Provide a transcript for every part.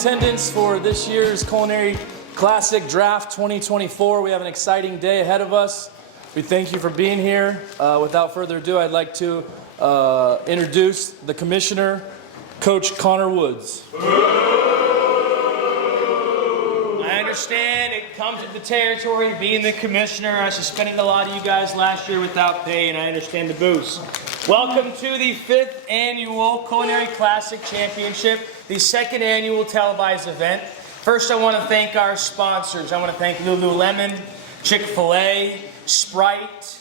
attendance for this year's Culinary Classic Draft 2024. We have an exciting day ahead of us. We thank you for being here. Without further ado, I'd like to introduce the commissioner, Coach Connor Woods. I understand it comes with the territory being the commissioner. I suspended a lot of you guys last year without pay, and I understand the booze. Welcome to the 5th annual Culinary Classic Championship, the 2nd annual televised event. First, I want to thank our sponsors. I want to thank Lululemon, Chick-fil-A, Sprite.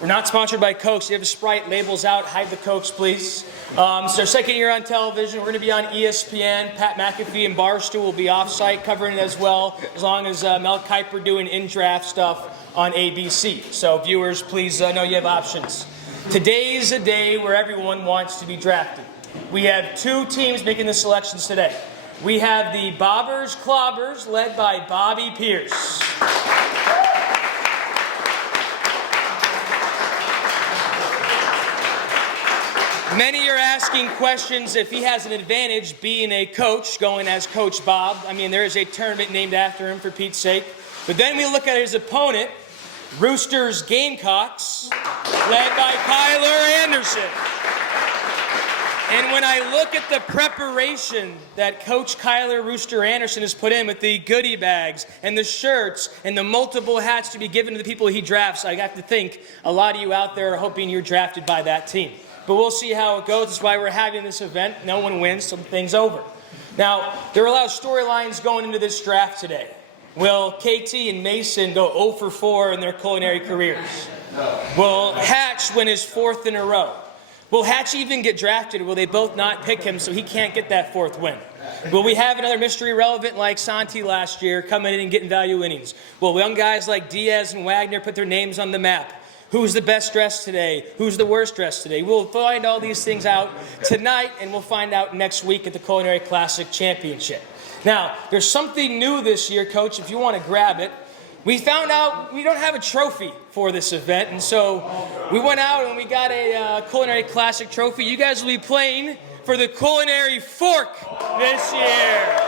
We're not sponsored by Coke, so you have a Sprite, labels out, hide the Cokes, please. It's our 2nd year on television. We're going to be on ESPN. Pat McAfee and Barstool will be off-site covering it as well, as long as Mel Kiper doing in-draft stuff on ABC. So viewers, please know you have options. Today's a day where everyone wants to be drafted. We have 2 teams making the selections today. We have the Bobbers Clobbers, led by Bobby Pierce. Many are asking questions if he has an advantage being a coach, going as Coach Bob. I mean, there is a tournament named after him, for Pete's sake. But then we look at his opponent, Roosters Gamecocks, led by Kyler Anderson. And when I look at the preparation that Coach Kyler Rooster Anderson has put in with the goodie bags and the shirts and the multiple hats to be given to the people he drafts, I have to think a lot of you out there are hoping you're drafted by that team. But we'll see how it goes. That's why we're having this event. No one wins, so the thing's over. Now, there are a lot of storylines going into this draft today. Will KT and Mason go 0 for 4 in their culinary careers? Will Hatch win his 4th in a row? Will Hatch even get drafted? Will they both not pick him so he can't get that 4th win? Will we have another mystery relevant like Santi last year coming in and getting value innings? Will young guys like Diaz and Wagner put their names on the map? Who's the best dressed today? Who's the worst dressed today? We'll find all these things out tonight, and we'll find out next week at the Culinary Classic Championship. Now, there's something new this year, Coach, if you want to grab it. We found out we don't have a trophy for this event, and so we went out and we got a Culinary Classic trophy. You guys will be playing for the Culinary Fork this year.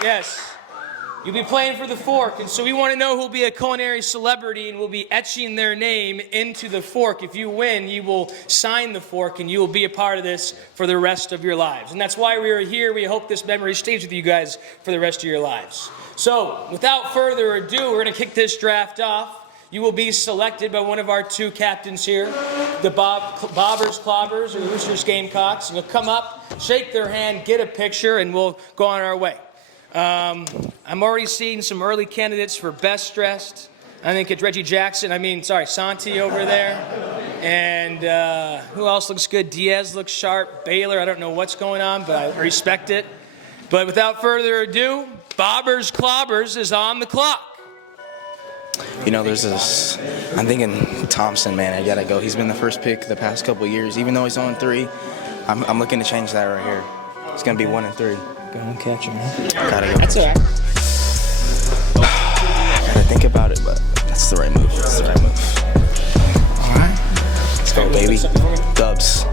Yes. You'll be playing for the fork, and so we want to know who'll be a culinary celebrity, and we'll be etching their name into the fork. If you win, you will sign the fork, and you will be a part of this for the rest of your lives. And that's why we are here. We hope this memory stays with you guys for the rest of your lives. So, without further ado, we're going to kick this draft off. You will be selected by one of our 2 captains here, the Bobbers Clobbers or Roosters Gamecocks. And you'll come up, shake their hand, get a picture, and we'll go on our way. I'm already seeing some early candidates for best dressed. I think it's Santi over there. And who else looks good? Diaz looks sharp. Baylor, I don't know what's going on, but I respect it. But without further ado, Bobbers Clobbers is on the clock. You know, there's this, I'm thinking Thompson, man, I gotta go. He's been the first pick the past couple of years. Even though he's on 3, I'm looking to change that right here. It's gonna be 1 and 3. Go and catch him, man. Gotta go. That's all right. I gotta think about it, but that's the right move. All right. Let's go, baby. Dubs.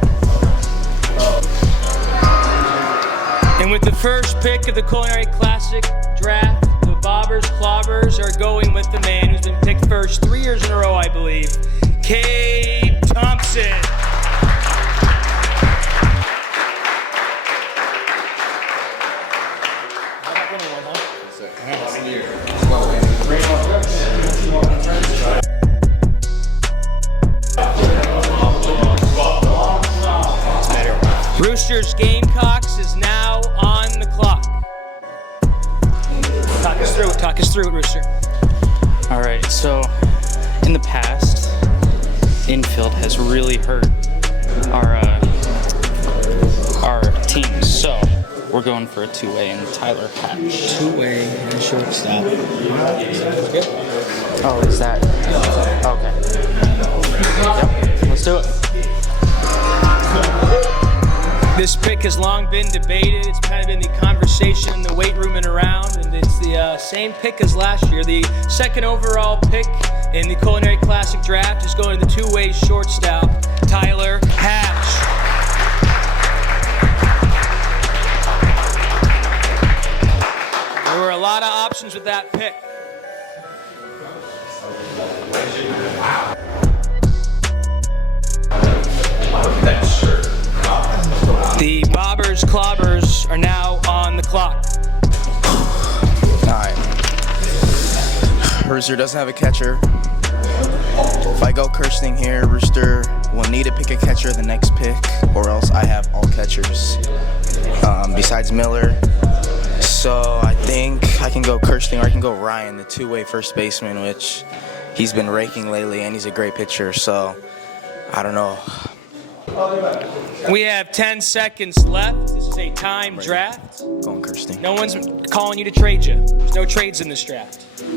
And with the first pick of the Culinary Classic draft, the Bobbers Clobbers are going with the man who's been picked first 3 years in a row, I believe, Cade Thompson. Roosters Gamecocks is now on the clock. Talk us through it, Rooster. All right, so in the past, infield has really hurt our teams. So we're going for a 2-way and Tyler Hatch. 2-way and shortstop. Oh, is that? Okay. Yep, let's do it. This pick has long been debated. It's kind of been the conversation in the weight room and around, and it's the same pick as last year. The second overall pick in the Culinary Classic draft is going to the two-way short stout, Tyler Hatch. There were a lot of options with that pick. The bobbers clobbers are now on the clock. All right. Rooster doesn't have a catcher. If I go Kirsting here, Rooster will need to pick a catcher the next pick, or else I have all catchers besides Miller. So I think I can go Kirsting, or I can go Ryan, the two-way first baseman, which he's been raking lately, and he's a great pitcher. So I don't know. We have 10 seconds left. This is a time draft. Going Kirsting. No one's calling you to trade you. There's no trades in this draft. All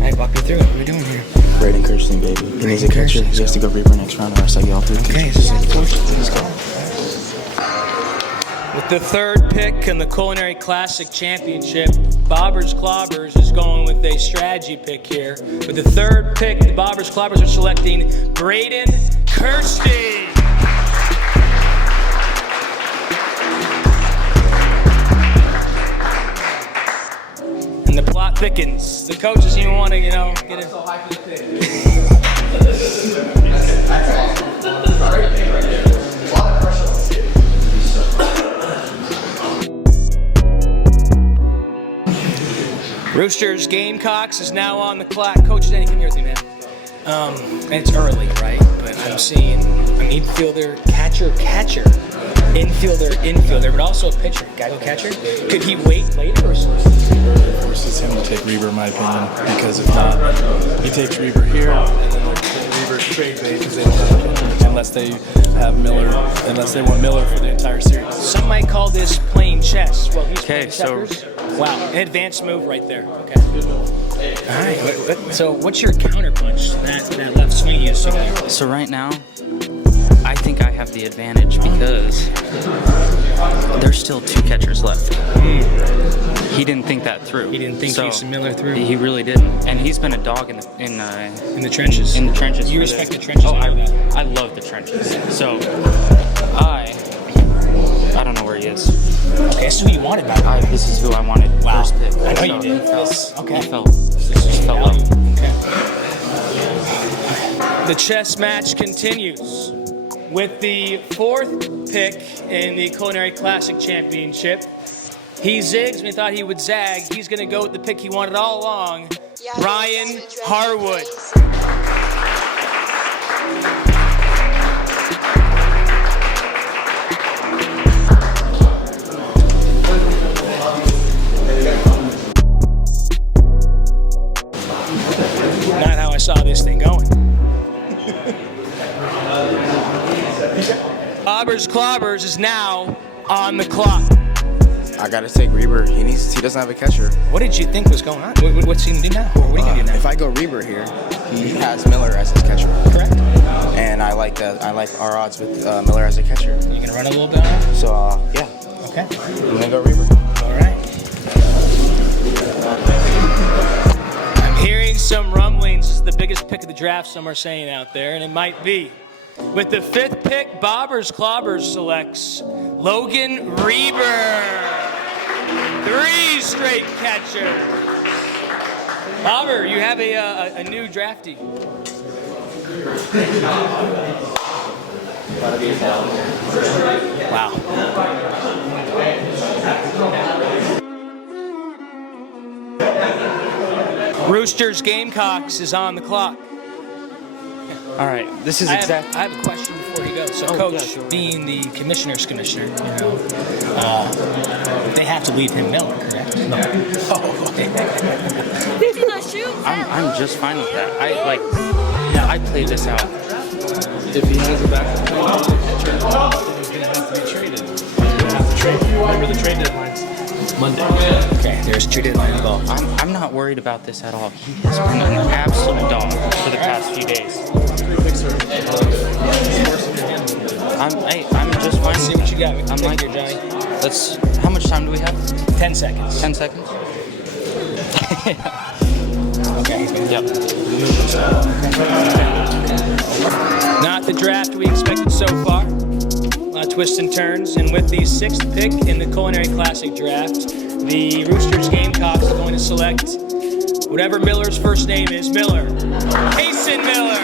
right, walk me through it. What are we doing here? Braden Kirsting, baby. He needs a catcher. He has to go Reaper next round, or else I get all three. Okay, this is it. Let's go. With the third pick in the Culinary Classic Championship, Bobbers Clobbers is going with a strategy pick here. With the third pick, the Bobbers Clobbers are selecting Braden Kirsting. And the plot thickens. The coach doesn't even want to, get it. Roosters Gamecocks is now on the clock. Coach Denny, come here with me, man. And it's early, right? But I'm seeing an infielder, catcher, infielder, but also a pitcher. Gotta go catcher. Could he wait later or something? Forces him to take Reber, in my opinion, because if not, he takes Reber here, and then Reber trade bait because they don't have unless they have Miller, unless they want Miller for the entire series. Some might call this playing chess. Well, he's playing so- checkers. Wow, an advanced move right there. Okay. All right. So, what's your counterpunch to that left swing you assume? So right now, I think I have the advantage because there's still two catchers left. He didn't think that through. He didn't think Jason Miller through. He really didn't, and he's been a dog in the trenches. In the trenches. You respect the trenches. Oh, I love the trenches. So I don't know where he is. Okay, so who you wanted back. This is who I wanted first pick. I know So you did. He fell low. Okay. The chess match continues with the fourth pick in the Culinary Classic Championship. He zigs when he thought he would zag. He's going to go with the pick he wanted all along, Ryan Harwood. Not how I saw this thing going. Bobbers Clobbers is now on the clock. I gotta take Reber. He doesn't have a catcher. What did you think was going on? What's he gonna do now? Or what are you gonna do now? If I go Reber here, he has Miller as his catcher. Correct. And I like that. I like our odds with Miller as a catcher. You gonna run a little bit on it? So yeah, Okay. I'm gonna go Reber. All right. I'm hearing some rumblings. This is the biggest pick of the draft, some are saying out there, and it might be. With the fifth pick, Bobbers Clobbers selects Logan Reber. 3 straight catchers. Bobber, you have a new draftee. Wow. Roosters Gamecocks is on the clock. All right, this is I exactly. have a question before you go. So, Oh, Coach, yeah, sure. being the commissioner's commissioner, they have to leave him Miller, correct? No. I'm just fine with that. I played this out. If he has a backup plan, he's going to have to be traded. He's going to have to trade. Remember the trade deadline's Monday. Okay, there's 2 deadlines involved. I'm not worried about this at all. He has been an absolute dog for the past few days. I'm just fine. See what you got. I'm like, here, Johnny. let's. How much time do we have? 10 seconds. 10 seconds. Okay. Yep. Not the draft we expected so far. A lot of twists and turns. And with the 6th pick in the Culinary Classic draft, the Roosters Gamecocks are going to select whatever Miller's first name is. Miller. Mason Miller.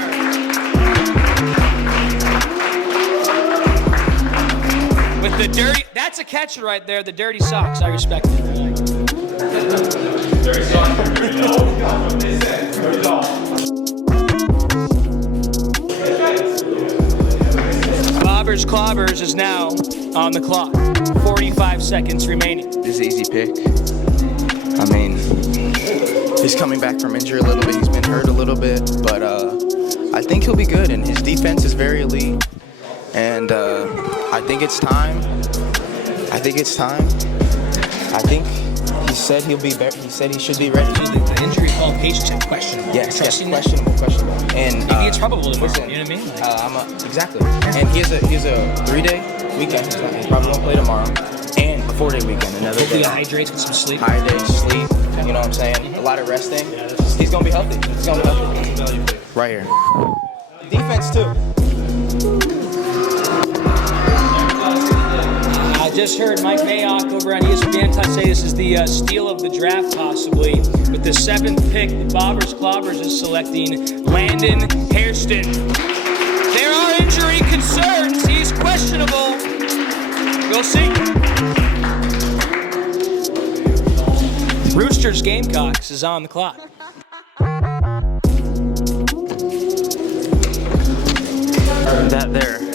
With the dirty, that's a catcher right there, the dirty socks. I respect it. Bobbers Clobbers is now on the clock. 45 seconds remaining. This is an easy pick. I mean, he's coming back from injury a little bit. He's been hurt a little bit, but I think he'll be good. And his defense is very elite. And I think it's time. I think he said he'll be. He said he should be ready. The injury qualifications are questionable. Yes, Trusting questionable. And maybe it's probable tomorrow. listen, You know what I mean? exactly. And he has a 3-day weekend. He probably won't play tomorrow. And a 4-day weekend, another Hopefully day. hydrates with some sleep. Hydrate, sleep. You know what I'm saying? A lot of resting. He's gonna be healthy. Right here. Defense too. I just heard Mike Mayock over on ESPN say this is the steal of the draft, possibly. With the 7th pick, the Bobbers Clobbers is selecting Landon Hairston. There are injury concerns. He's questionable. We'll see. Roosters Gamecocks is on the clock.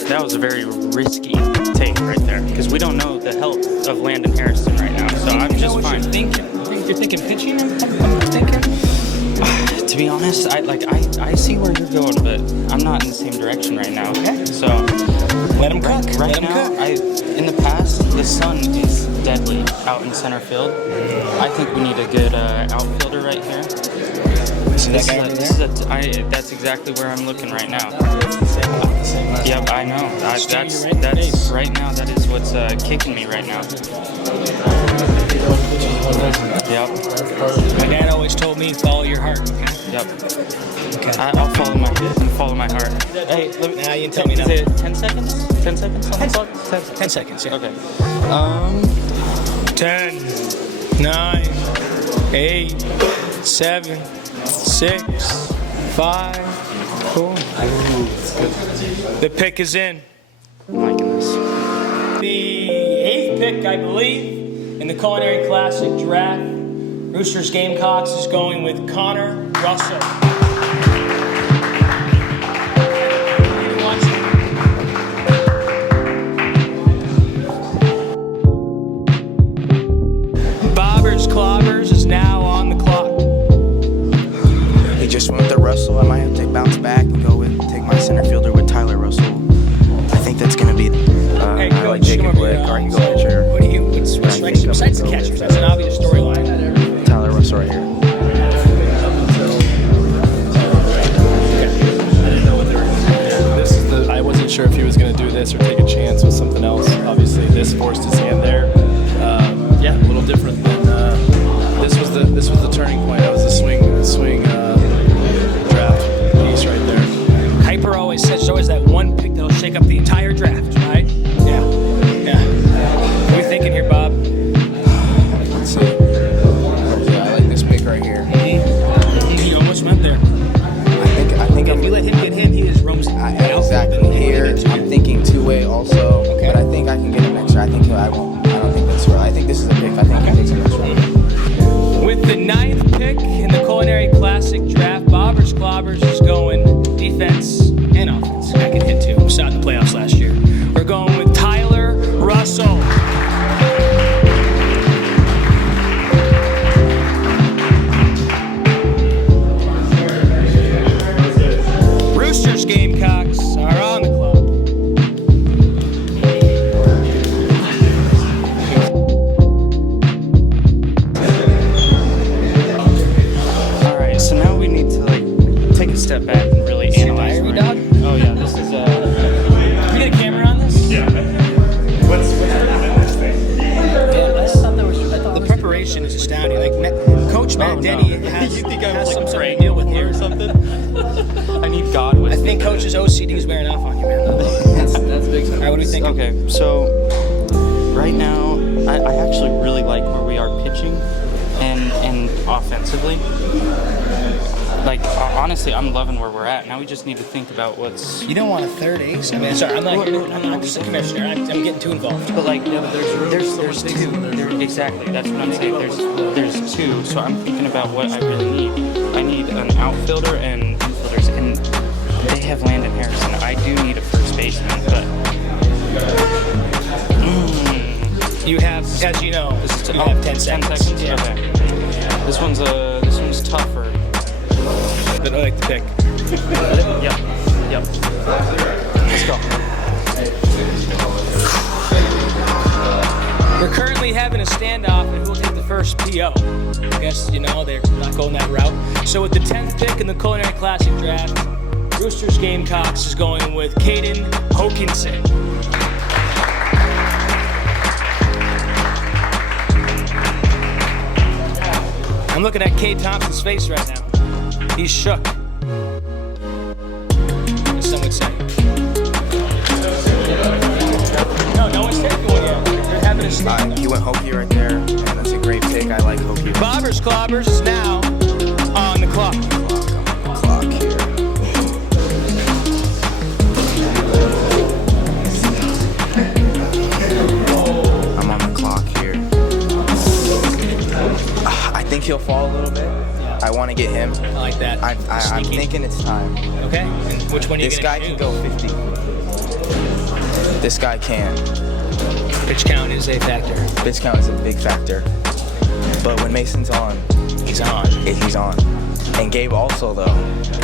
That was a very risky take right there because we don't know the health of Landon Harrison right now. So I'm just fine. You're thinking pitching? I'm thinking. To be honest, I see where you're going, but I'm not in the same direction right now. Okay. So Let him cook. right now, in the past, the sun is deadly out in center field. I think we need a good outfielder right here. See that guy over there? That's exactly where I'm looking right now. Yep, I know. That's right now. That is what's kicking me right now. Yep. My dad always told me, follow your heart. Okay. Yep. Okay. I'll follow my head and folw my heart. Hey, Now you can tell me is now. it 10 seconds? 10 seconds? 10 seconds, yeah. Okay. 10, 9, 8, 7, 6, 5, 4. The pick is in. Oh my goodness. The 8th pick, I believe, in the Culinary Classic draft, Roosters Gamecocks is going with Connor Russell. Bobbers Clobbers is now on the clock. He just went with the Russell. I might have to bounce back and take my center fielder with Tyler Russell. I think that's gonna be. Hey, I like Jacob Blick, or I can go pitcher. What strikes you besides the catchers? That's an obvious storyline. Tyler Russell right here. I wasn't sure if he was going to do this or take a chance with something else. Obviously, this forced his hand there. A little different than this was the turning point. That was the swing draft piece right there. Hyper always says there's always that one pick that'll shake up the entire draft, right? Yeah. What are you thinking here, Bob? Let's see. Yeah, I like this pick right here. He almost went there. I think If you let him get him, he is roaming. exactly here. I'm thinking two-way also, Okay. but I think I can get him next year. I don't think that's right. I think this is a pick. I think he takes him next round. With the 9th pick in the Culinary Classic draft, Bobbers Clobbers is going defense and offense. I can hit too. We saw it in the playoffs last year. We're going with Tyler Russell. Roosters Gamecocks are on the clock. astounding. Like Coach Matt Denny has, You think I has was, like, something to praying deal with for here or something? I need God with I think me. Coach's OCD is wearing off on you, man. That's big. All right, what do we think? Okay, so right now, I actually really like where we are pitching and offensively. Like, honestly, I'm loving where we're at. Now we just need to think about what's... You don't want a third ace? I mean, sorry, I'm just a commissioner. I'm getting too involved. But like, someone there's takes two. it, there's- Exactly, that's what I'm saying. There's two. So I'm thinking about what I really need. I need an outfielder and infielders, and they have Landon Harrison. I do need a first baseman, but You have, as you know, you have 10 seconds. 10 seconds. Yeah. Okay. This one's tougher. But I like the pick. Yep. Let's go. We're currently having a standoff, and who will take the first PO? I guess, you know, they're not going that route. So with the 10th pick in the Culinary Classic draft, Roosters Gamecocks is going with Caden Hokinson. I'm looking at Cade Thompson's face right now. He's shook. As some would say. No one's taking one yet. They're having a stand. You went Hokie right there, and that's a great pick. I like Hokie. Bobbers Clobbers is now on the clock. Clock here. I'm on the clock here. I think he'll fall a little bit. I want to get him. I like that. I'm Sneaky. thinking it's time. Okay. And which one are you This gonna guy can do? go 50. This guy can. Pitch count is a factor. Pitch count is a big factor. But when Mason's on, He's on. he's on. And Gabe also, though,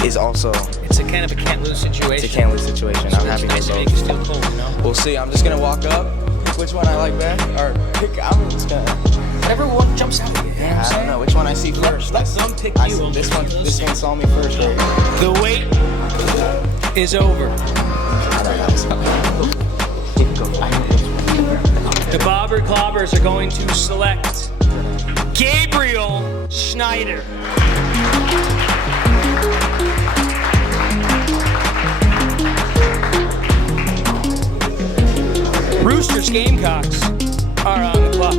is also. It's a kind of a can't-lose situation. It's a can't lose situation. I'm happy It's nice to to make it both. still cold, you know? We'll see. I'm just gonna walk up, pick which one I like best, or pick. I'm just gonna. Whatever one jumps out at you, you know what I'm I don't saying? know which one I see first. Let them pick I you. see- We'll This pick one. you. This one saw me first. Right? The wait is over. I don't know. The Bobber Clobbers are going to select Gabriel Schneider. Roosters Gamecocks are on the clock.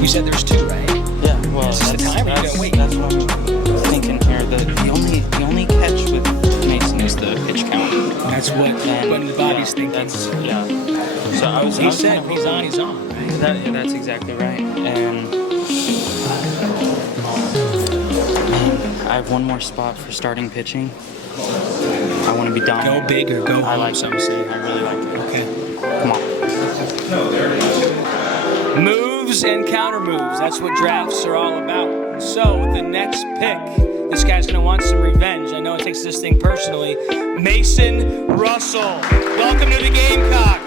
You said there's two, right? Yeah, well, It's just the time, or you gotta wait? That's what I'm thinking here. The only catch with Mason is the pitch count. That's what Bobby's thinking. That's, yeah. So I was. He said he's on, he's on. Right? That's exactly right. And I have one more spot for starting pitching. I want to be Go dominant. big or go home, I like some it. say. I really like it. Okay. Come on. Moves and counter moves. That's what drafts are all about. So, with the next pick, this guy's going to want some revenge. I know it takes this thing personally. Mason Russell. Welcome to the Gamecocks.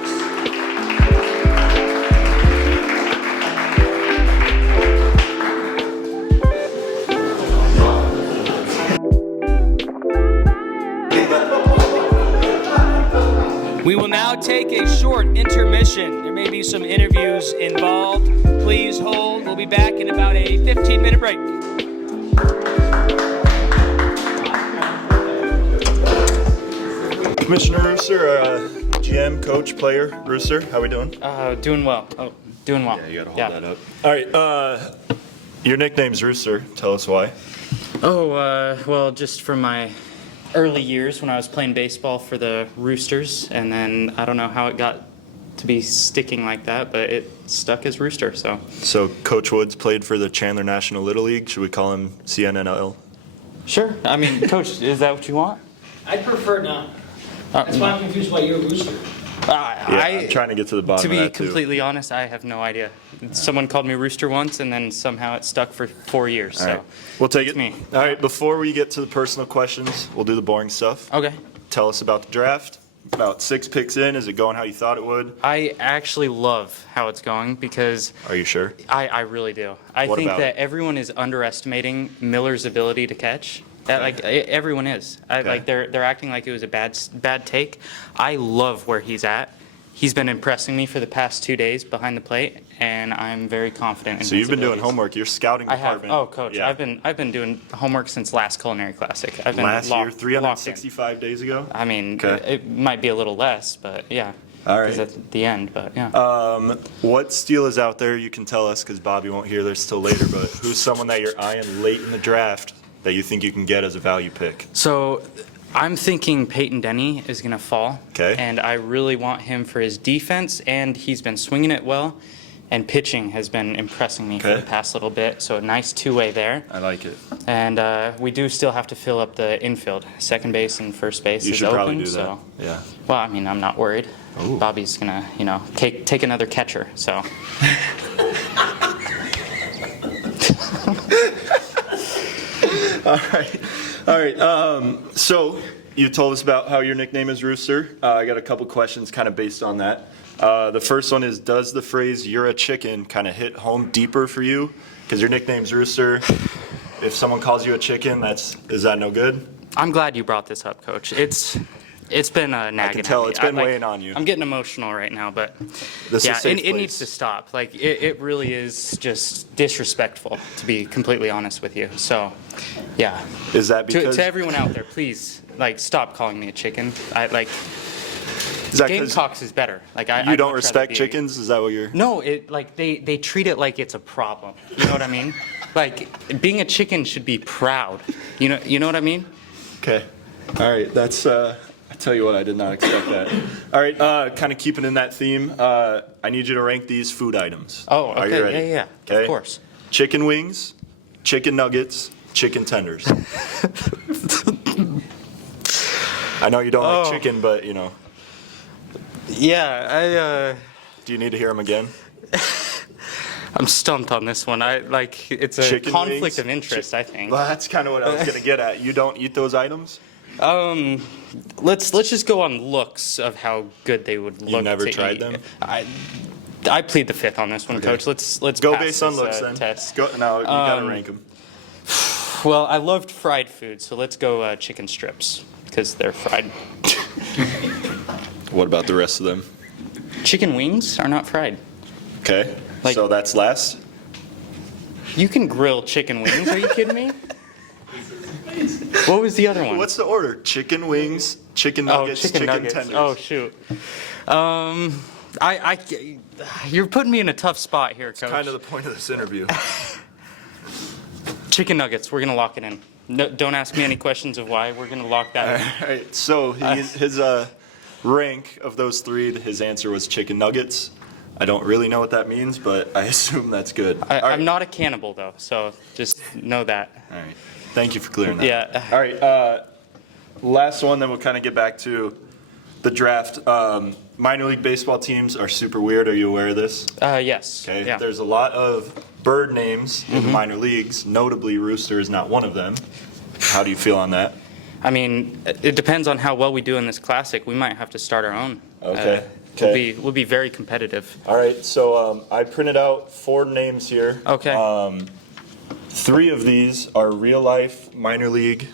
We will now take a short intermission. There may be some interviews involved. Please hold. We'll be back in about a 15-minute break. Commissioner Rooster, GM, coach, player, Rooster, how we doing? Doing well. Oh, doing well. Yeah, you gotta hold that up. All right, your nickname's Rooster. Tell us why. Oh, well, just from my early years when I was playing baseball for the Roosters, and then I don't know how it got to be sticking like that, but it stuck as Rooster, so. So Coach Woods played for the Chandler National Little League. Should we call him CNNL? Sure. I mean, Coach, is that what you want? I'd prefer not. That's why I'm confused why you're a Rooster. I'm trying to get to the bottom To of be that too. completely honest, I have no idea. Someone called me Rooster once, and then somehow it stuck for 4 years, All so. right, we'll take It's it. me. All right, before we get to the personal questions, we'll do the boring stuff. Okay. Tell us about the draft. About 6 picks in. Is it going how you thought it would? I actually love how it's going because Are you sure? I really do. I What think about that it? everyone is underestimating Miller's ability to catch. Everyone is. Okay. Like they're acting like it was a bad take. I love where he's at, he's been impressing me for the past 2 days behind the plate, and I'm very confident in So his you've been doing abilities. homework. Your scouting I have. department. Oh, coach, Yeah. I've been doing homework since last Culinary Classic. I've been Last year, locked in. 365 days ago. I mean, Okay. it might be a little less, but yeah. All right. 'Cause at the end, but yeah. What steal is out there? You can tell us because Bobby won't hear this till later. But who's someone that you're eyeing late in the draft that you think you can get as a value pick? So I'm thinking Peyton Denny is going to fall. Okay. And I really want him for his defense, and he's been swinging it well. And pitching has been impressing me for Okay. the past little bit. So a nice two-way there. I like it. And we do still have to fill up the infield. Second base and first base You is should open. probably do that. So, Yeah. well, I mean, I'm not worried. Ooh. Bobby's going to, take another catcher. So. All right. So you told us about how your nickname is Rooster. I got a couple questions kind of based on that. The first one is, does the phrase "you're a chicken" kind of hit home deeper for you? Because your nickname's Rooster. If someone calls you a chicken, is that no good? I'm glad you brought this up, Coach. It's been nagging I can tell at me. it's been weighing on you. I'm getting emotional right now, but This is yeah, a safe it needs place. to stop. Like it really is just disrespectful, to be completely honest with you. So, yeah. Is that because To everyone out there, please stop calling me a chicken. is that 'cause Gamecocks is better. Like you I'd don't much rather respect be- chickens? Is that what you're? No, they treat it like it's a problem. You know what I mean? Like being a chicken should be proud. You know what I mean? Okay. All right. That's. I tell you what, I did not expect that. All right. Kind of keeping in that theme. I need you to rank these food items. Oh, Are you okay. ready? Yeah. Okay. Of course. Chicken wings, chicken nuggets, chicken tenders. I know you don't like Oh. chicken, but Yeah, do you need to hear them again? I'm stumped on this one. It's a Chicken conflict wings? of interest, I think. Well, that's kind of what I was gonna get at. You don't eat those items? Let's just go on looks of how good they would look. never to tried eat. them? I plead the fifth on this one, Okay. Coach. Let's Go pass based on this, looks then. test. Go, no, you gotta rank them. Well, I loved fried food, so let's go chicken strips because they're fried. What about the rest of them? Chicken wings are not fried. Okay. Like- So that's last. You can grill chicken wings. Are you kidding me? What was the other one? What's the order? Chicken wings, chicken nuggets, chicken nuggets. tenders. Oh shoot. You're putting me in a tough spot here, Coach. Kind of the point of this interview. Chicken nuggets. We're gonna lock it in. No, don't ask me any questions of why. We're gonna lock that in. All right. So his rank of those three, his answer was chicken nuggets. I don't really know what that means, but I assume that's good. All right. I'm not a cannibal though, so just know that. All right. Thank you for clearing that. Yeah. All right. Last one, then we'll kind of get back to the draft. Minor league baseball teams are super weird. Are you aware of this? Yes. Okay. Yeah. There's a lot of bird names in the minor leagues. Notably, Rooster is not one of them. How do you feel on that? I mean, it depends on how well we do in this classic. We might have to start our own. Okay. Okay. We'll be very competitive. All right. So I printed out 4 names here. Okay. 3 of these are real life minor league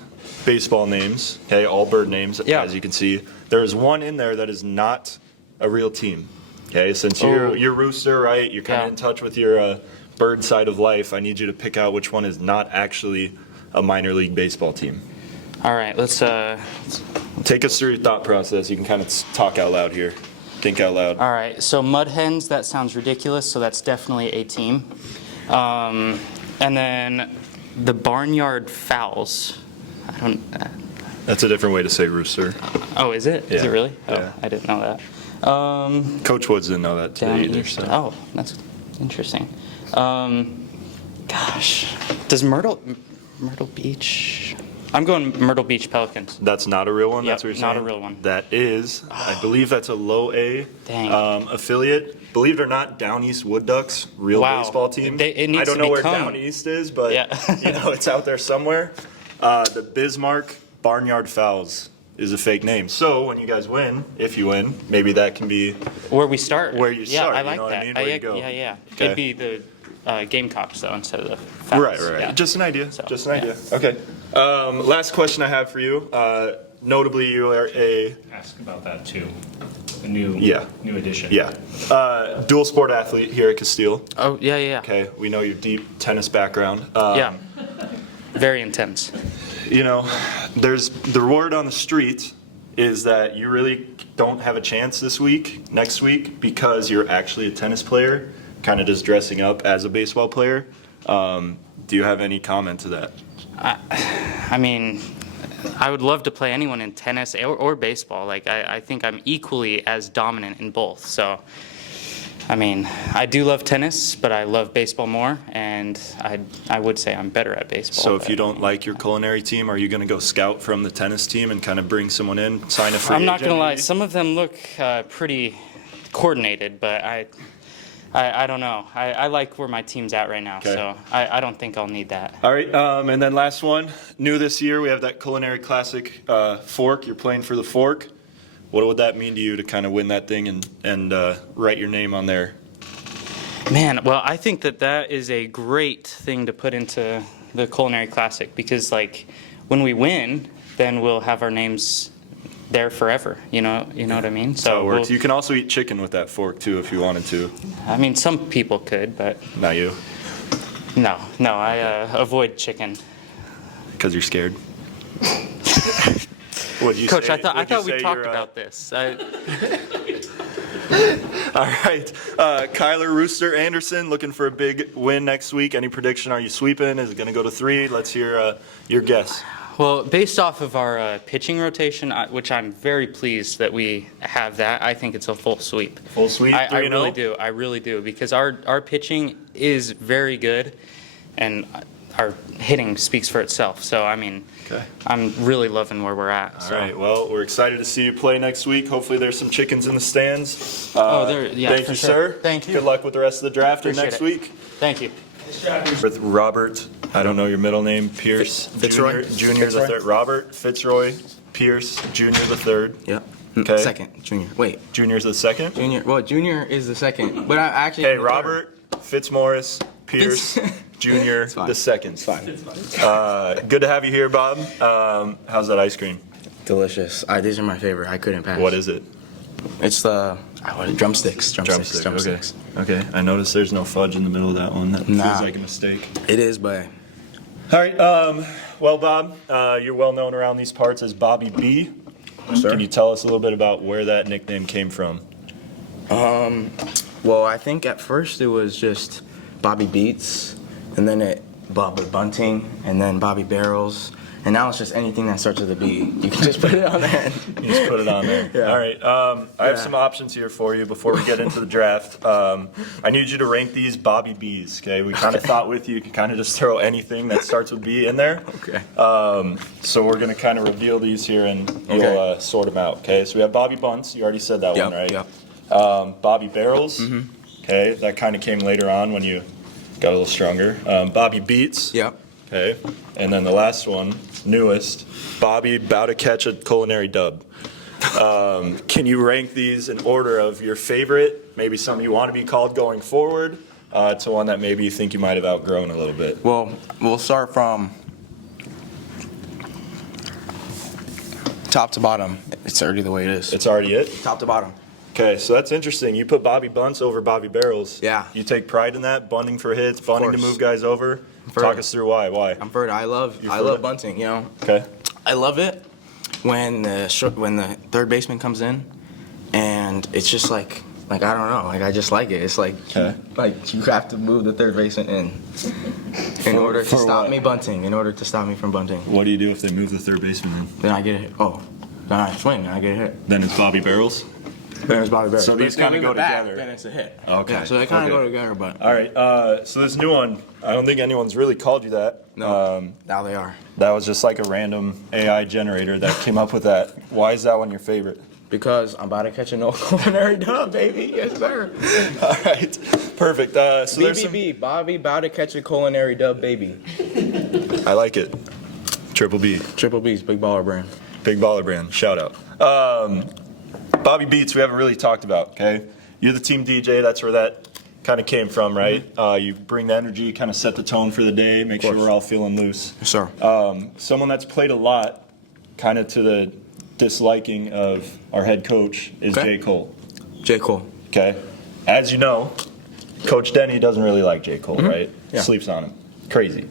baseball names. Okay, all bird names, Yeah. as you can see. There is one in there that is not a real team. Okay, since you're Rooster, right? You're kind of Yeah. in touch with your bird side of life. I need you to pick out which one is not actually a minor league baseball team. All right. Let's. Take us through your thought process. You can kind of talk out loud here. Think out loud. All right. So mud hens. That sounds ridiculous. So that's definitely a team. And then the barnyard fowls. I don't. That's a different way to say rooster. Oh, is it? Is Yeah. it really? Oh, Yeah. I didn't know that. Coach Woods didn't know that Down today either. east. So. Oh, that's interesting. Gosh, does Myrtle Beach? I'm going Myrtle Beach Pelicans. That's not a real one? Yep, That's what you're not saying? a real one. That is. I believe that's a low A Dang. affiliate. Believe it or not, Down East Wood Ducks, real Wow. baseball team. It needs I don't to know where become- Down East is, but Yeah. it's out there somewhere. The Bismarck Barnyard Fowls is a fake name. So when you guys win, if you win, maybe that can be Where we start. Where you yeah, start, I you like know what I that. mean? Where you go. Yeah. Okay. It'd be the Gamecocks though instead of the Fowls. right. Yeah. Just an idea. So, Just an idea. Okay. Last question I have for you. Notably, you are a Ask about that too. a new addition. Yeah. Dual sport athlete here at Casteel. Oh, yeah. Okay, we know your deep tennis background. Yeah. Very intense. You know, there's the word on the street is that you really don't have a chance next week, because you're actually a tennis player, kind of just dressing up as a baseball player. Do you have any comment to that? I mean, I would love to play anyone in tennis or baseball. Like, I think I'm equally as dominant in both. So, I mean, I do love tennis, but I love baseball more, and I would say I'm better at baseball. So if you don't like your culinary team, are you going to go scout from the tennis team and kind of bring someone in, sign a free I'm not agent going to lie. maybe? Some of them look pretty coordinated, but I don't know. I like where my team's at right now, Okay. so I don't think I'll need that. All right, and then last one, new this year, we have that Culinary Classic fork. You're playing for the fork. What would that mean to you to kind of win that thing and write your name on there? Man, well, I think that is a great thing to put into the Culinary Classic, because, like, when we win, then we'll have our names there forever. You know what I mean? So it works. we'll- You can also eat chicken with that fork too if you wanted to. I mean, some people could, but Not you, no, I avoid chicken. because you're scared. What'd you Coach, say? I thought What'd you we say talked you're, about this. All right, Kyler Rooster Anderson looking for a big win next week. Any prediction? Are you sweeping? Is it going to go to 3? Let's hear your guess. Well, based off of our pitching rotation, which I'm very pleased that we have that, I think it's a full sweep. Full sweep, I 3-0? really do. I really do, because our pitching is very good, and our hitting speaks for itself. So, I mean, Okay. I'm really loving where we're at. All So. right. Well, we're excited to see you play next week. Hopefully, there's some chickens in the stands. Thank for you, sure. sir. Thank you. Good luck with the rest of the draft and Appreciate next it. week. Thank you. With Robert, I don't know your middle name, Pierce Fitzroy. Junior the Fitzroy. third. Robert Fitzroy Pierce Junior the third. Yep. Okay. Second, junior. Wait, Junior's the second. junior. Well, junior is the second, but I actually. Hey, Robert Fitzmaurice Pierce Junior fine. the second. It's fine. Good to have you here, Bob. How's that ice cream? Delicious. These are my favorite. I couldn't pass. What is it? It's the drumsticks. Drumstick. Okay. I noticed there's no fudge in the middle of that one. That Nah. feels like a mistake. It is, but All right. Well, Bob, you're well known around these parts as Bobby B. sir. Can you tell us a little bit about where that nickname came from? Well, I think at first it was just Bobby Beats, and then Bobby Bunting, and then Bobby Barrels, and now it's just anything that starts with a B. You can just put it on there. You just put it on there. Yeah. All right. I have Yeah. some options here for you before we get into the draft. I need you to rank these Bobby B's. Okay. We kind of thought with you could kind of just throw anything that starts with B in there. Okay. So we're going to kind of reveal these here and you'll Okay. sort them out. Okay. So we have Bobby Bunts. You already said that one, right? Yep. Bobby Barrels. Okay. That kind of came later on when you got a little stronger. Bobby Beats. Yep. Okay. And then the last one, newest, Bobby Bout to Catch a Culinary Dub. Can you rank these in order of your favorite, maybe something you want to be called going forward, to one that maybe you think you might have outgrown a little bit? Well, we'll start from top to bottom. It's already the way it is. It's already it? Top to bottom. Okay, so that's interesting. You put Bobby Bunts over Bobby Barrels. Yeah. You take pride in that, bunting for hits, bunting to course. move guys over. For- Talk us through why. I'm for it. I love for it? bunting. You know, Okay. I love it when the third baseman comes in, and it's just like I don't know, like I just like it. It's like Okay. like you have to move the third baseman in order to for stop what? me bunting. In order to stop me from bunting, What do you do if they move the third baseman in? then I get a hit. Oh, then I swing. Then I get a hit. Then it's Bobby Barrels? Then it's Bobby Barrels. So But these if they kinda move go it back, together. Then it's a hit. Okay. Yeah, so they kind of Okay. go together, but All right, so this new one, I don't think anyone's really called you that. no, now they are. That was just like a random AI generator that came up with that. Why is that one your favorite? Because I'm about to catch a no culinary dub, baby. Yes, sir. All right, perfect. So there's some, BBB, Bobby about to catch a culinary dub, baby. I like it. Triple B, Triple B's, big baller brand. big baller brand. Shout out. Bobby Beats, we haven't really talked about. Okay, you're the team DJ. That's where that kind of came from, right? You bring the energy, kind of set the tone for the day, make sure course. we're all feeling loose. Yes, sir. Someone that's played a lot, kind of to disliking of our head coach is Okay. J. Cole. J. Cole. Okay. As you know, Coach Denny doesn't really like J. Cole, right? Yeah. Sleeps on him. Crazy.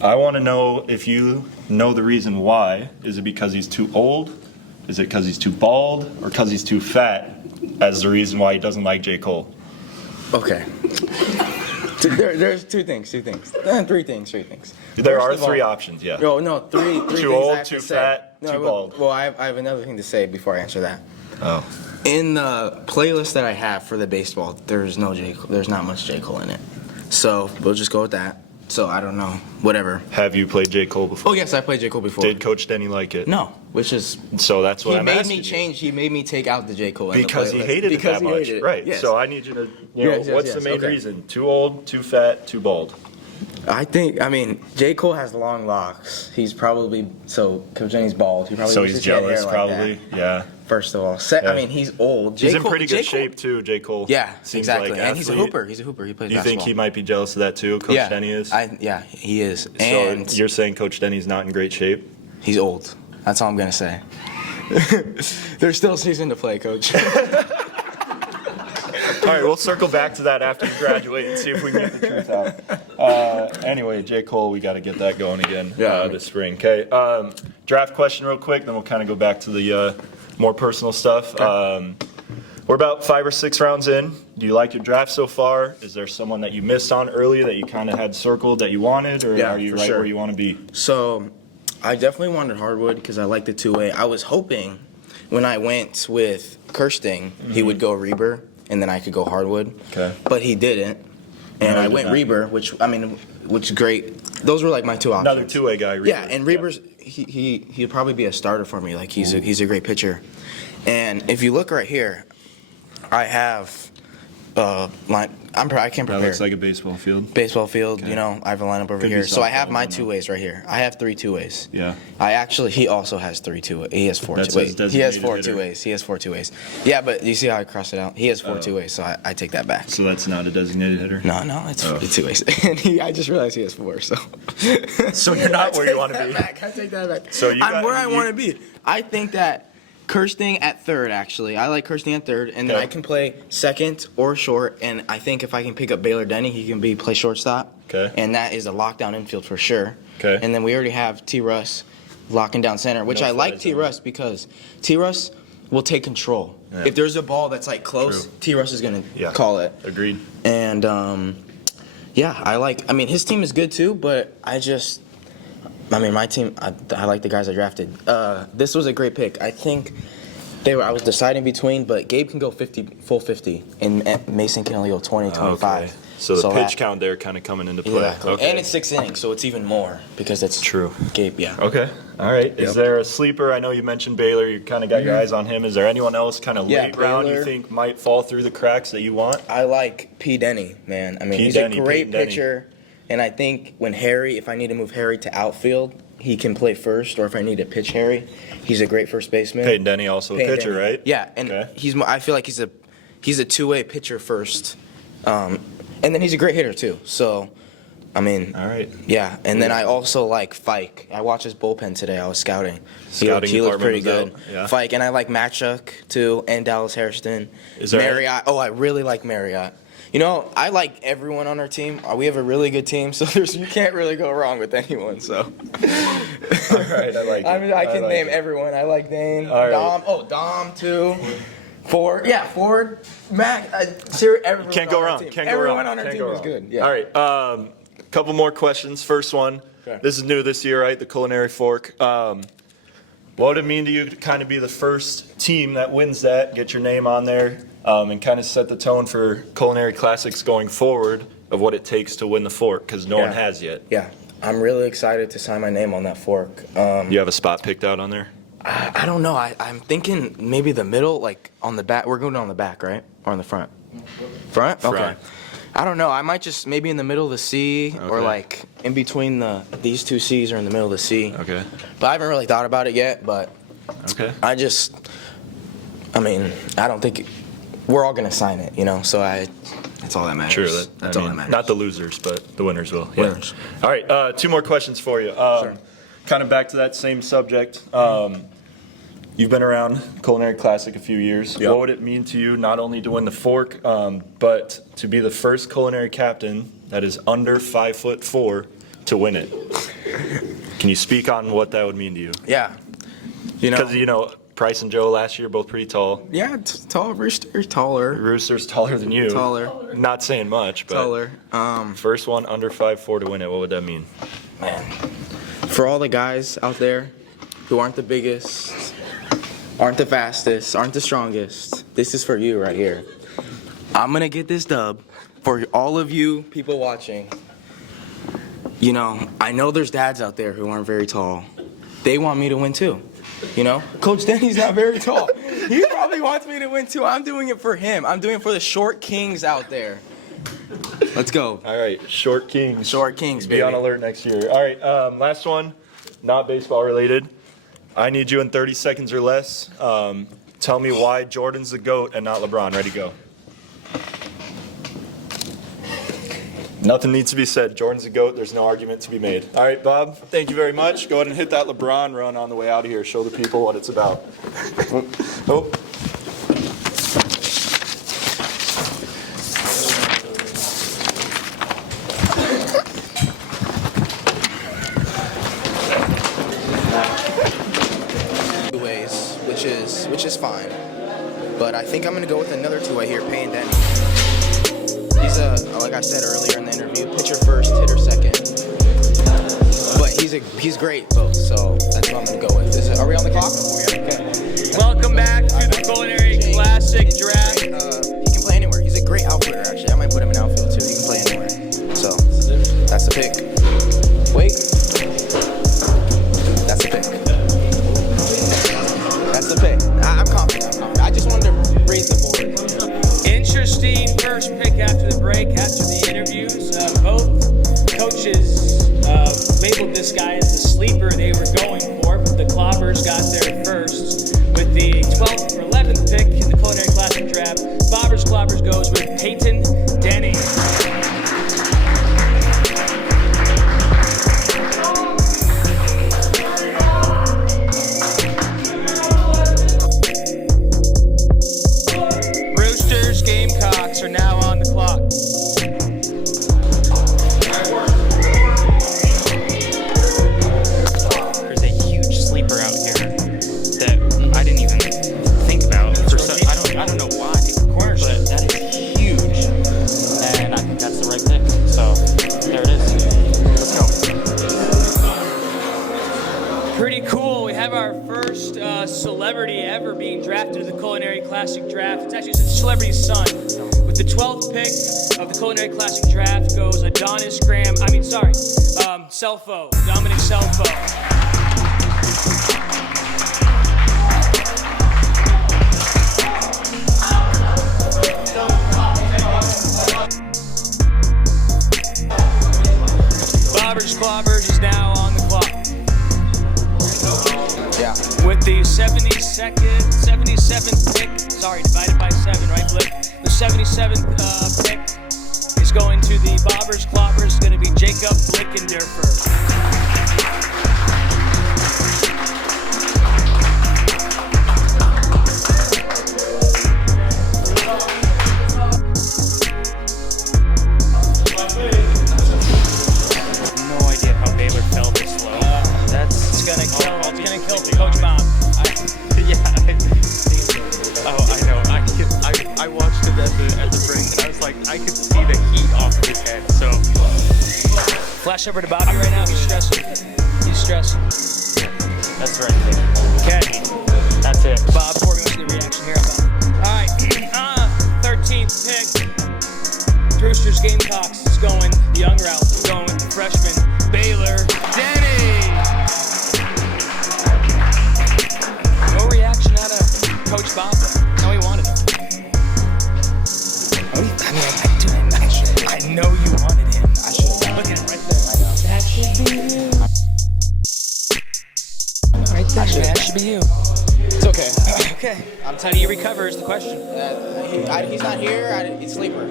I want to know if you know the reason why. Is it because he's too old? Is it because he's too bald? Or because he's too fat as the reason why he doesn't like J. Cole? Okay. There's three things. Three things. There First are of all- three options, yeah. No, three Too things old, I have to too say. fat, No, too well- bald. Well, I have another thing to say before I answer that. Oh. In the playlist that I have for the baseball, there's no J. Cole, there's not much J. Cole in it. So we'll just go with that. So I don't know. Whatever. Have you played J. Cole before? Oh yes, I played J. Cole before. Did Coach Denny like it? No, which is So that's what he I'm made asking me you. change. He made me take out the J. Cole in Because the he playlist. hated it that he much. hated it. Right. Yes. So I need you to, Yes, what's the yes, main okay. reason? Too old, too fat, too bald? I mean, J. Cole has long locks. He's probably so. Coach Jenny's bald. He probably So wishes he's he had jealous, hair like probably. that, Yeah. First of all, Yeah. I mean, he's old. He's J. in Cole- pretty J. good Cole- shape too, J. Cole. Yeah, Seems exactly. like And he's a athlete. hooper. He's a hooper. He plays Do you think basketball. he might be jealous of that too, Coach yeah, Denny is? Yeah, he is. So And you're saying Coach Denny's not in great shape? he's old. That's all I'm gonna say. There's still season to play, Coach. All right, we'll circle back to that after you graduate and see if we can get the truth out. Anyway, J. Cole, we got to get that going again this spring. Okay, draft question real quick, then we'll kind of go back to the more personal stuff. We're about 5 or 6 rounds in. Do you like your draft so far? Is there someone that you missed on early that you kind of had circled that you wanted, or Yeah, are you for right sure. where you want to be? So, I definitely wanted hardwood because I like the two-way. I was hoping when I went with Kirsting, he would go Reber, and then I could go hardwood. Okay. But he didn't, and No, he I did went not. Reber, which is great. Those were like my two options. Another two-way guy. Yeah, and Reber's he'll probably be a starter for me. Like he's a great pitcher. And if you look right here, I have I can't That prepare. looks like a baseball field. Baseball field, Okay. you know, I have a lineup over Could be here. So I have softball, my I don't know. two ways right here. I have 3 two-ways. Yeah. He also has 3 two-ways. He has 4 That's two-ways. his He has designated 4 hitter. two-ways. He has 4 two-ways. Yeah, but you see how I crossed it out? He has 4 Oh. two-ways, so I take that back. So that's not a designated hitter? No, it's Oh. 2 ways. And I just realized he has 4, so. So you're not where you want to be. I take that back. So you I'm got- where I you- want to be. I think that Kirsting at third, actually. I like Kirsting at third, and then Okay. I can play second or short. And I think if I can pick up Baylor Denny, he can play shortstop. Okay. And that is a lockdown infield for sure. Okay. And then we already have T. Russ locking down center, which No I like flies T. on. Russ because T. Russ will take control. Yeah. If there's a ball that's like close, True. T. Russ is gonna Yeah. call it. Agreed. And yeah, I mean, his team is good too, but my team, I like the guys I drafted. This was a great pick. I think I was deciding between, but Gabe can go 50, full 50, and Mason can only go 20, 25. Okay. So the pitch that- count there kind of coming into play. Exactly. Okay. And it's 6 innings, so it's even more because it's True. Gabe, yeah. Okay. All right. Is Yep. there a sleeper? I know you mentioned Baylor. You kind of got your eyes on him. Is there anyone else kind of Yeah, late round you Baylor. think might fall through the cracks that you want? I like P. Denny, man. I mean, P. he's Denny, a great Peyton Denny. pitcher, and I think if I need to move Harry to outfield, he can play first, or if I need to pitch Harry, he's a great first baseman. Peyton Denny also a Peyton pitcher, Denny. right? Yeah, and Okay. I feel like he's a two-way pitcher first, and then he's a great hitter too. So, I mean, All right. yeah. And then I also like Fike. I watched his bullpen today. I was scouting. Scouting he looked pretty department good. was out, yeah. Fike, and I like Matchuk too, and Dallas Hairston. Is there- Marriott? Oh, I really like Marriott. You know, I like everyone on our team. We have a really good team, so you can't really go wrong with anyone. So, All right. I like it. I can like name it. everyone. I like Dane, All right. Dom. Oh, Dom too. Ford. Yeah, Ford. Mac. Everyone Can't on go our wrong. team. Can't go Everyone wrong. on our Can't team go was wrong. good. Yeah. All right. Couple more questions. First one. Okay. This is new this year, right? The Culinary Fork. What would it mean to you to kind of be the first team that wins that, get your name on there, and kind of set the tone for Culinary Classics going forward of what it takes to win the fork? Because no one Yeah. has yet. Yeah. I'm really excited to sign my name on that fork. You have a spot picked out on there? I don't know. I'm thinking maybe the middle, like on the back. We're going on the back, right? Or on the front? Front? Okay. Front. I don't know. I might just maybe in the middle of the C or Okay. like in between these two C's or in the middle of the C. Okay. But I haven't really thought about it yet. But Okay. I don't think we're all gonna sign it, you know. So that's all that matters. True. That's all that matters. Not the losers, but the winners will. Yeah. Winners. All right. 2 more questions for you. Kind of back to that same subject. You've been around Culinary Classic a few years. Yep. What would it mean to you not only to win the fork, but to be the first culinary captain that is under 5'4" to win it? Can you speak on what that would mean to you? Yeah. Because Price and Joe last year both pretty tall. Yeah, tall Rooster, taller. Rooster's taller than you. Taller. Not saying much, but Taller. first one under 5'4" to win it. What would that mean? Man, for all the guys out there who aren't the biggest, aren't the fastest, aren't the strongest, this is for you right here. I'm gonna get this dub for all of you people watching. I know there's dads out there who aren't very tall. They want me to win too. Coach Denny's not very tall. He probably wants me to win too. I'm doing it for him. I'm doing it for the short kings out there. Let's go. All right, short kings. Short kings, baby. Be on alert next year. All right, last one, not baseball related. I need you in 30 seconds or less. Tell me why Jordan's the GOAT and not LeBron. Ready, go. Nothing needs to be said. Jordan's the GOAT. There's no argument to be made. All right, Bob, thank you very much. Go ahead and hit that LeBron run on the way out of here. Show the people what it's about. Oh. Ways, which is fine. But I think I'm gonna go with another two-way here, Payne Denny. He's like I said earlier in the interview, pitcher first, hitter second. But he's great both, so that's what I'm gonna go with. Are we on the clock? Okay. Welcome back to the Culinary Classic Draft. He can play anywhere. He's a great outfielder, actually. I might put him in outfield too. He can play anywhere. So that's the pick. Wait. That's the pick. That's the pick. I'm confident. I just wanted to raise the board. Interesting first pick after the break, after the interviews. Both coaches labeled this guy as the sleeper they were going for, but the Clobbers got there first with the 12th or 11th pick in the Culinary Classic Draft. Clobbers goes with Peyton Denny. Roosters, Gamecocks are now on the clock. There's a huge sleeper out here that I didn't even think about. I don't know why, but that is huge, and I think that's the right pick. So there it is. Let's go. Pretty cool. We have our first celebrity ever being drafted to the Culinary Classic Draft. It's actually his celebrity's son. With the 12th pick of the Culinary Classic Draft goes Selfo, Dominic Selfo. Clobbers is now on the clock. Yeah. With the 77th pick, divided by 7, right, Blick? The 77th pick is going to the Bobbers. Clobbers is going to be Jacob Blickendorfer. Coach Bob. I watched it at the break, and I was like, I could see the heat off of his head. So, flash over to Bobby right now. He's stressing. That's right. Okay. That's it. Bob, before we went to the reaction here. All right. 13th pick. Roosters Gamecocks is going the young route. Going with the freshman Baylor Denny. No reaction out of Coach Bob. No, he wanted him. I know you wanted him. I should. Look at him right there. I know. That should be you. Right there, man. That should be you. It's okay. Okay. How do you recover is the question. He's not here. He's sleeper.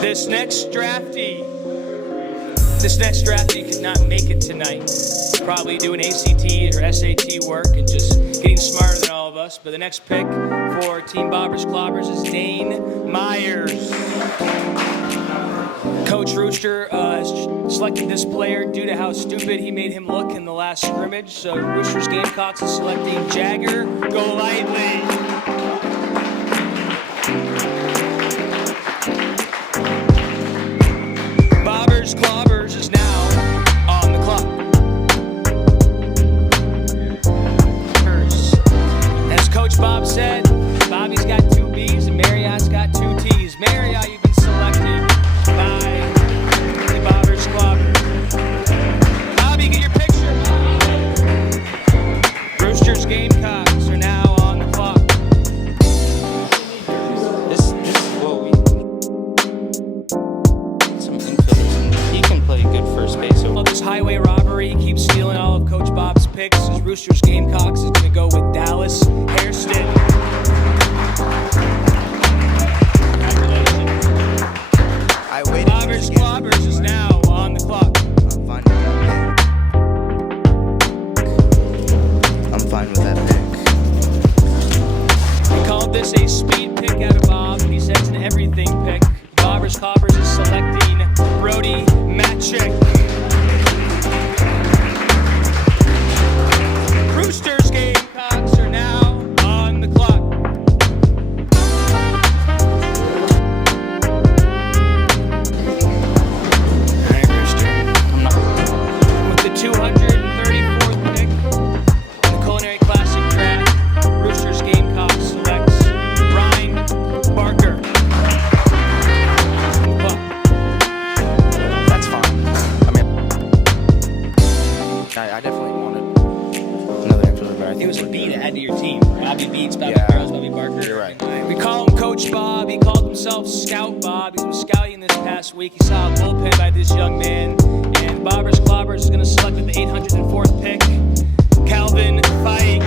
This next draftee This next draft, you could not make it tonight. Probably doing ACT or SAT work and just getting smarter than all of us. But the next pick for Team Bobbers Clobbers is Dane Myers. Coach Rooster has selected this player due to how stupid he made him look in the last scrimmage. So Rooster's Gamecocks is selecting Jagger Golightly. Bobbers Clobbers is now on the clock. As Coach Bob said, Bobby's got 2 B's and Marriott's got 2 T's. Marriott, you've been selected by the Bobbers Clobbers. Bobby, get your picture. Roosters Gamecocks are now on the clock. This is what we some infielders. He can play good first base. So This highway robbery, he keeps stealing all of Coach Bob's picks. His Roosters Gamecocks is going to go with Dallas Hairston. I waited. Bobbers Clobbers is now on the clock. I'm fine with that pick. I'm fine with that pick. We called this a speed pick out of Bob, and he said it's an everything pick. Bobbers Clobbers is selecting Brody Matchick. Roosters Gamecocks are now on the clock. All right, Rooster. With the 234th pick in the Culinary Classic draft, Roosters Gamecocks selects Ryan Barker. That's fine. I mean, I definitely wanted another infielder, but I think It was a we're B good. to add to your team. Bobby beats Bobby Yeah. Burrows, Bobby Barker. You're right. We call him Coach Bob. He called himself Scout Bob. He was scouting this past week. He saw a bullpen by this young man. And Bobbers Clobbers is going to select with the 804th pick, Calvin Fike.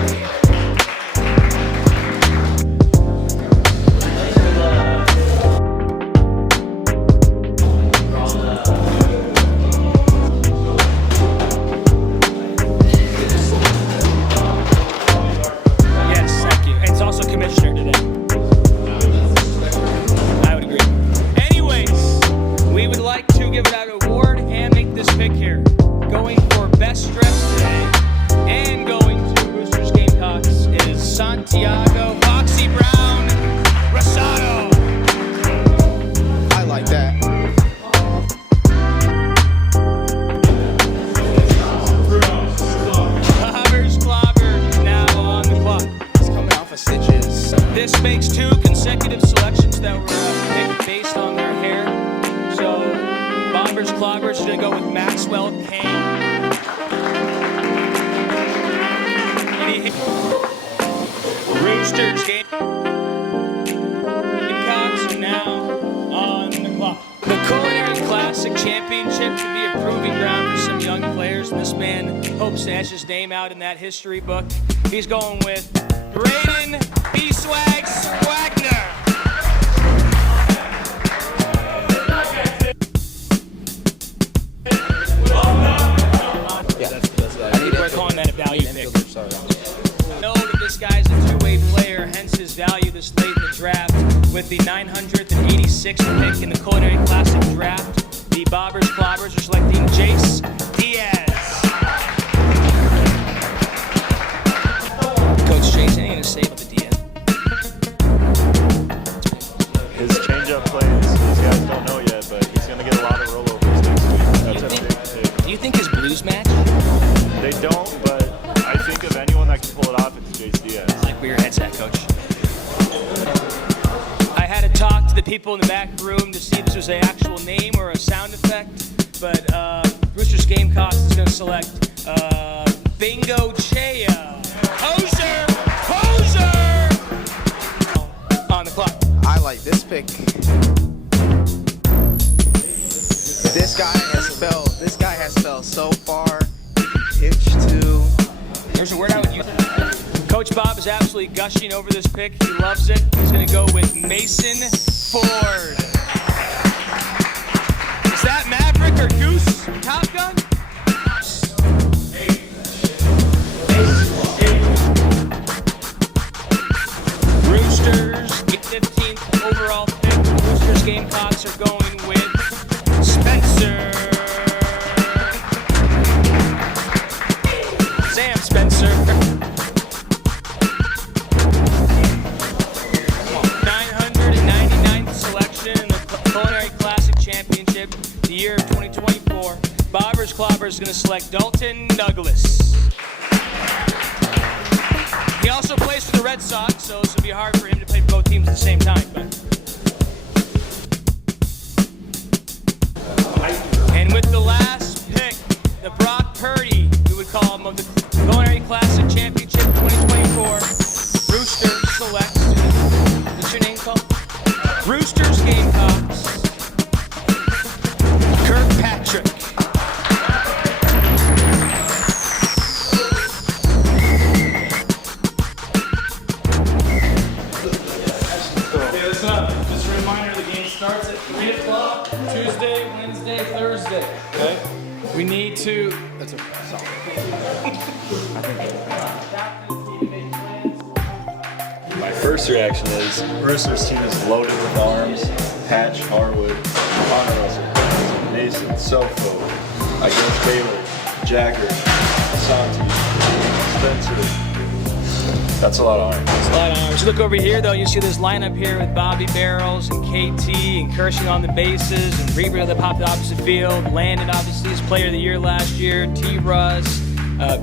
Yes, thank you. And it's also commissioner today. I would agree. Anyways, we would like to give it out an award and make this pick here. Going for best dress today and going to Roosters Gamecocks is Santiago Foxy Brown Rosado. I like that. Bobbers Clobbers now on the clock. It's coming off of stitches. This makes 2 consecutive selections that were picked based on their hair. So Bobbers Clobbers is going to go with Maxwell Kane. Roosters Gamecocks are now on the clock. The Culinary Classic Championship could be a proving ground for some young players, and this man hopes to etch his name out in that history book. He's going with Braden B-Swags Wagner. We're calling that a value pick. Know that this guy's a 2-way player, hence his value this late in the draft. With the 986th pick in the Culinary Classic draft, the Bobbers Clobbers are selecting Jace Diaz. Coach Jace, anything to say about the Diaz? His changeup plays, these guys don't know yet, but he's going to get a lot of rollovers next week. That's a big pick. Do you think his blues match? They don't, but I think of anyone that can pull it off, it's Jace Diaz. Like where your head's at, Coach. I had to talk to the people in the back room to see if this was an actual name or a sound effect, but Roosters Gamecocks is going to select Bingo Chea. Hoser! On the clock. I like this pick. This guy has fell so far. Pitch to. There's a word I would use. Coach Bob is absolutely gushing over this pick. He loves it. He's going to go with Mason Ford. Is that Maverick or Goose? Gamecocks are going with Spencer. Sam Spencer. 999th selection in the Culinary Classic Championship, the year of 2024. Bobbers Clobbers is going to select Dalton Douglas. He also plays for the Red Sox, so this will be hard for him to play for both teams at the same time. And with the last pick, the Brock Purdy, we would call him, of the Culinary Classic Championship 2024, Rooster selects. What's your name called? Roosters Gamecocks. Kirkpatrick. Okay, listen up. Just a reminder, the game starts at 3 o'clock, Tuesday, Wednesday, Thursday. Okay? We need to. That's okay. My first reaction is Rooster's team is loaded with arms. Hatch, Harwood, Connor Russell, Mason, Sofo, Against Taylor, Jagger, Asante, Spencer. That's a lot of arms. It's a lot of arms. Look over here, though. You see this lineup here with Bobby Barrels and KT and Kershing on the bases and Reaver that popped the opposite field. Landon, obviously, is player of the year last year. T. Russ,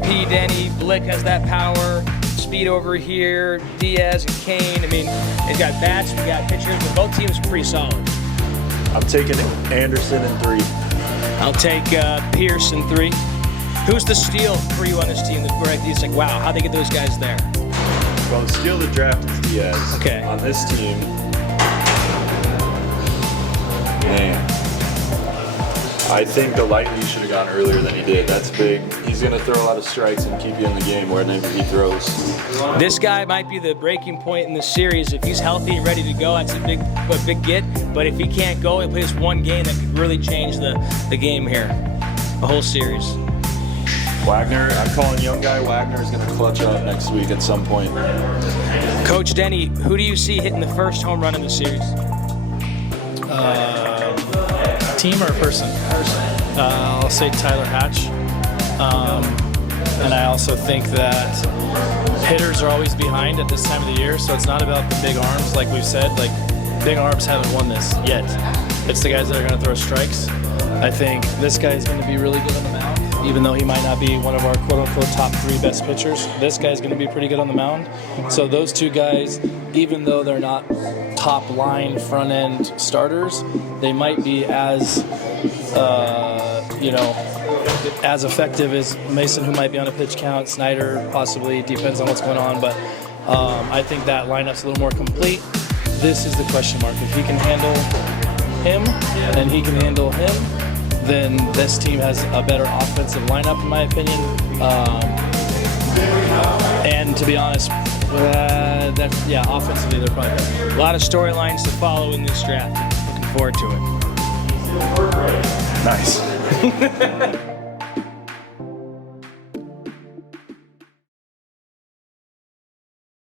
P. Denny, Blick has that power. Speed over here, Diaz and Kane. I mean, they've got bats, we got pitchers, but both teams are pretty solid. I'm taking Anderson in 3. I'll take Pierce in 3. Who's the steal for you on this team? Where it's like, wow, how'd they get those guys there? Well, the steal of the draft is Diaz. Okay. On this team, man, I think the Lightning should have gone earlier than he did. That's big. He's going to throw a lot of strikes and keep you in the game wherever he throws. This guy might be the breaking point in the series. If he's healthy and ready to go, that's a big get. But if he can't go, he plays one game that could really change the game here, the whole series. Wagner, I'm calling young guy Wagner is going to clutch up next week at some point. Coach Denny, who do you see hitting the first home run in the series? Team or person? I'll say Tyler Hatch. And I also think that hitters are always behind at this time of the year, so it's not about the big arms, like we've said. Like, big arms haven't won this yet. It's the guys that are going to throw strikes. I think this guy is going to be really good on the mound, even though he might not be one of our quote-unquote top 3 best pitchers. This guy's going to be pretty good on the mound. So those two guys, even though they're not top line front end starters, they might be as as effective as Mason, who might be on a pitch count, Snyder possibly, depends on what's going on, but I think that lineup's a little more complete. This is the question mark. If he can handle him and he can handle him, then this team has a better offensive lineup, in my opinion. And to be honest, offensively they're probably better. A lot of storylines to follow in this draft. Looking forward to it. Nice.